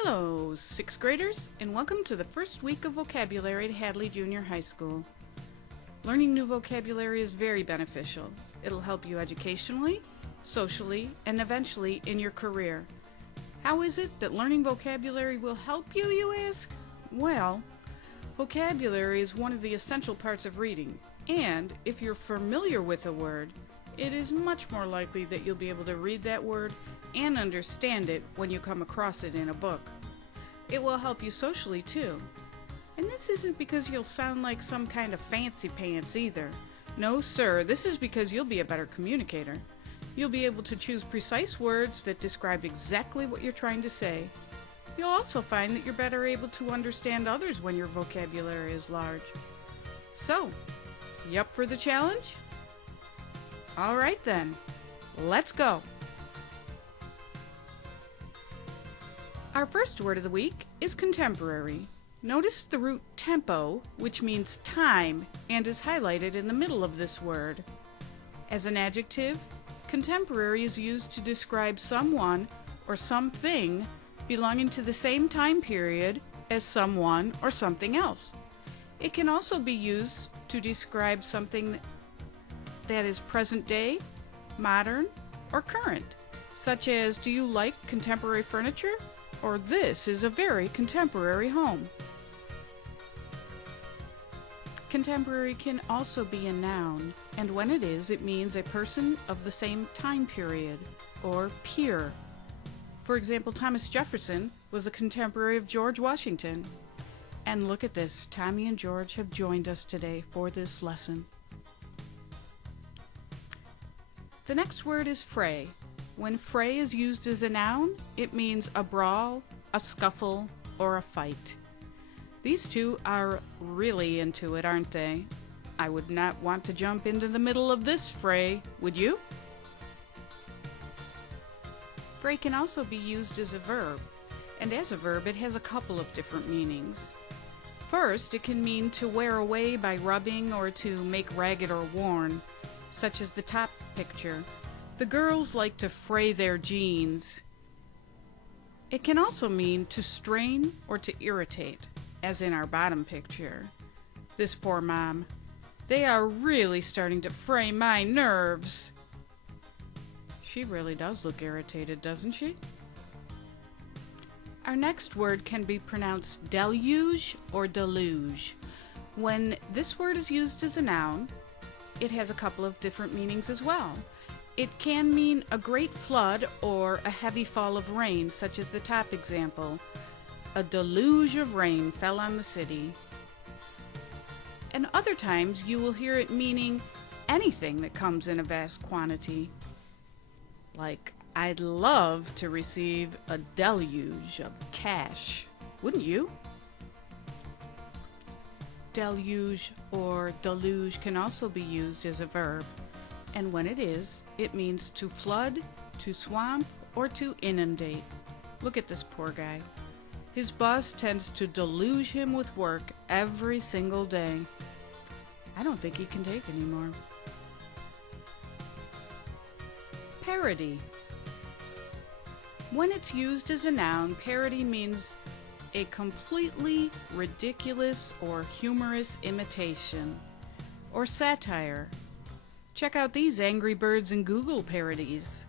Hello, 6th graders, and welcome to the first week of vocabulary at Hadley Junior High School. Learning new vocabulary is very beneficial. It'll help you educationally, socially, and eventually in your career. How is it that learning vocabulary will help you, you ask? Well, vocabulary is one of the essential parts of reading, and if you're familiar with a word, it is much more likely that you'll be able to read that word and understand it when you come across it in a book. It will help you socially too. And this isn't because you'll sound like some kind of fancy pants either. No sir, this is because you'll be a better communicator. You'll be able to choose precise words that describe exactly what you're trying to say. You'll also find that you're better able to understand others when your vocabulary is large. So, you up for the challenge? All right then, let's go. Our first word of the week is contemporary. Notice the root tempo, which means time, and is highlighted in the middle of this word. As an adjective, contemporary is used to describe someone or something belonging to the same time period as someone or something else. It can also be used to describe something that is present day, modern, or current, such as, do you like contemporary furniture? Or this is a very contemporary home. Contemporary can also be a noun, and when it is, it means a person of the same time period, or peer. For example, Thomas Jefferson was a contemporary of George Washington. And look at this, Tommy and George have joined us today for this lesson. The next word is fray. When fray is used as a noun, it means a brawl, a scuffle, or a fight. These two are really into it, aren't they? I would not want to jump into the middle of this fray, would you? Fray can also be used as a verb, and as a verb it has a couple of different meanings. First, it can mean to wear away by rubbing or to make ragged or worn, such as the top picture. The girls like to fray their jeans. It can also mean to strain or to irritate, as in our bottom picture. This poor mom. They are really starting to fray my nerves. She really does look irritated, doesn't she? Our next word can be pronounced deluge or deluge. When this word is used as a noun, it has a couple of different meanings as well. It can mean a great flood or a heavy fall of rain, such as the top example. A deluge of rain fell on the city. And other times you will hear it meaning anything that comes in a vast quantity. Like, I'd love to receive a deluge of cash. Wouldn't you? Deluge or deluge can also be used as a verb. And when it is, it means to flood, to swamp, or to inundate. Look at this poor guy. His boss tends to deluge him with work every single day. I don't think he can take anymore. Parody. When it's used as a noun, parody means a completely ridiculous or humorous imitation, or satire. Check out these Angry Birds and Google parodies.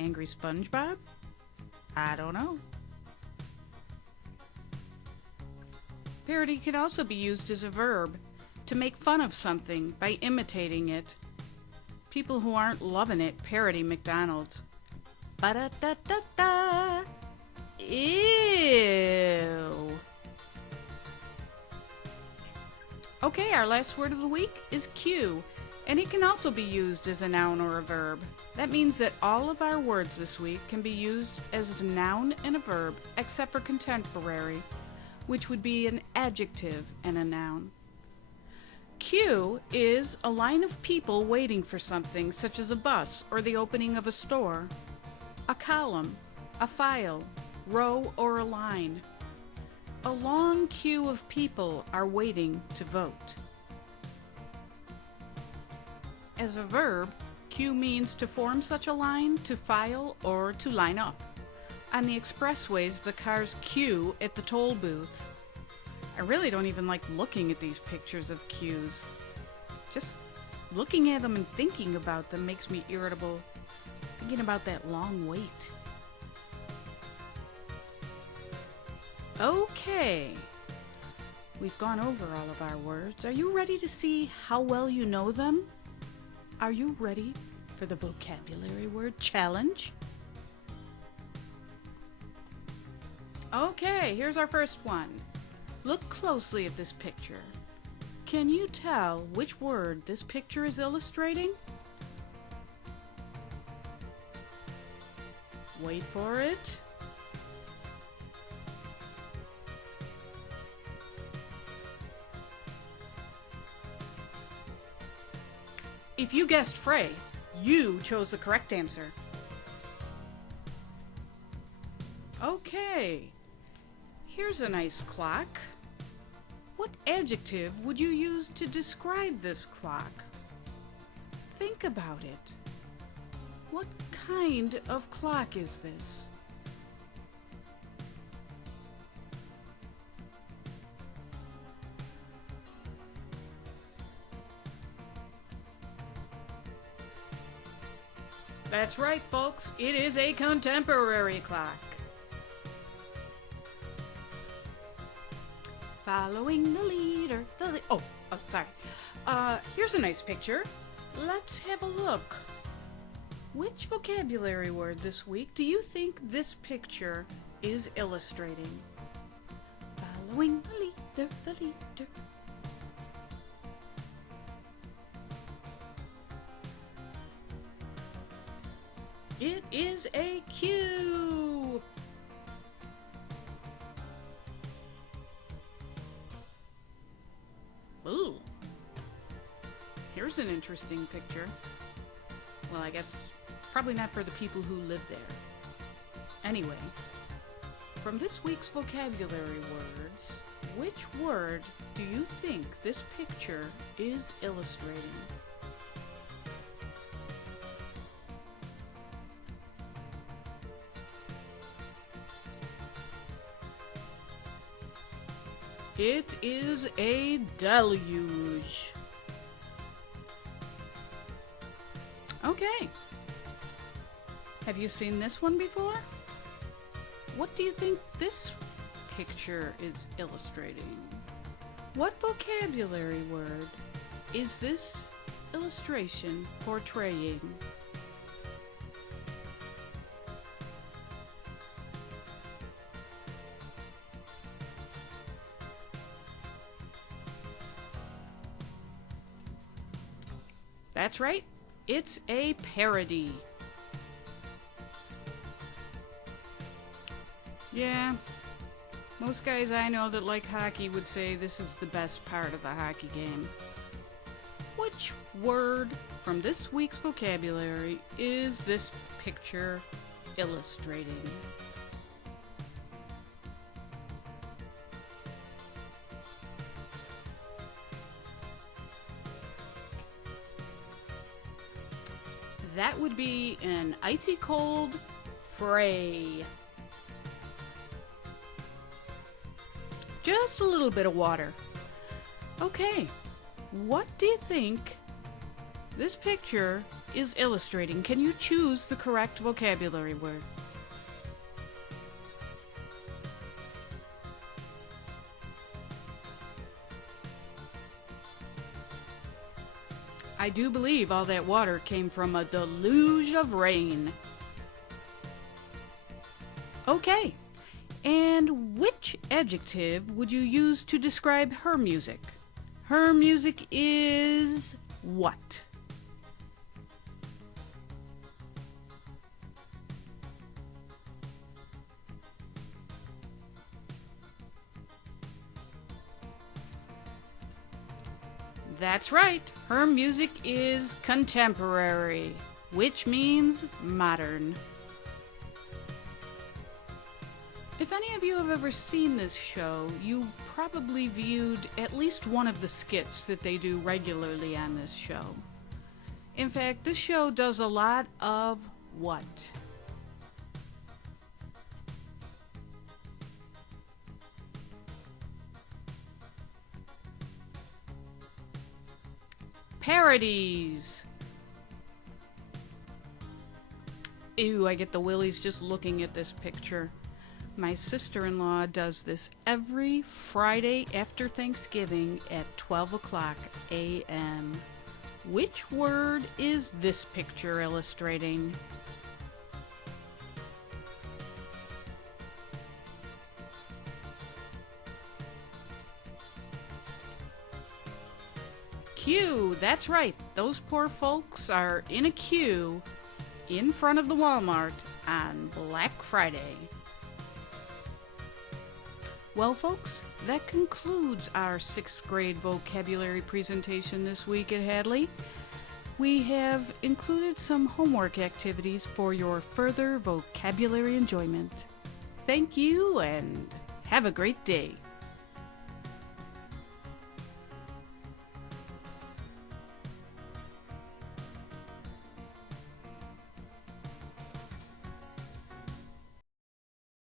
Angry SpongeBob? I don't know. Parody can also be used as a verb, to make fun of something by imitating it. People who aren't loving it parody McDonald's. Ba-da-da-da-da! Ew! Okay, our last word of the week is cue, and it can also be used as a noun or a verb. That means that all of our words this week can be used as a noun and a verb, except for contemporary, which would be an adjective and a noun. Queue is a line of people waiting for something, such as a bus or the opening of a store. A column, a file, row, or a line. A long queue of people are waiting to vote. As a verb, queue means to form such a line, to file, or to line up. On the expressways, the cars queue at the toll booth. I really don't even like looking at these pictures of queues. Just looking at them and thinking about them makes me irritable. Thinking about that long wait. Okay. We've gone over all of our words. Are you ready to see how well you know them? Are you ready for the vocabulary word challenge? Okay, here's our first one. Look closely at this picture. Can you tell which word this picture is illustrating? Wait for it. If you guessed Frey, you chose the correct answer. Okay, here's a nice clock. What adjective would you use to describe this clock? Think about it. What kind of clock is this? That's right, folks. It is a contemporary clock. Following the leader. Sorry. Here's a nice picture. Let's have a look. Which vocabulary word this week do you think this picture is illustrating? Following the leader, the leader. It is a queue. Ooh. Here's an interesting picture. Well, I guess probably not for the people who live there. Anyway, from this week's vocabulary words, which word do you think this picture is illustrating? It is a deluge. Okay. Have you seen this one before? What do you think this picture is illustrating? What vocabulary word is this illustration portraying? That's right, it's a parody. Yeah, most guys I know that like hockey would say this is the best part of the hockey game. Which word from this week's vocabulary is this picture illustrating? That would be an icy cold fray. Just a little bit of water. Okay, what do you think this picture is illustrating? Can you choose the correct vocabulary word? I do believe all that water came from a deluge of rain. Okay, and which adjective would you use to describe her music? Her music is what? That's right, her music is contemporary, which means modern. If any of you have ever seen this show, you probably viewed at least one of the skits that they do regularly on this show. In fact, this show does a lot of what? Parodies. Ew, I get the willies just looking at this picture. My sister-in-law does this every Friday after Thanksgiving at 12 o'clock a.m. Which word is this picture illustrating? Queue, that's right. Those poor folks are in a queue in front of the Walmart on Black Friday. Well, folks, that concludes our 6th grade vocabulary presentation this week at Hadley. We have included some homework activities for your further vocabulary enjoyment. Thank you and have a great day.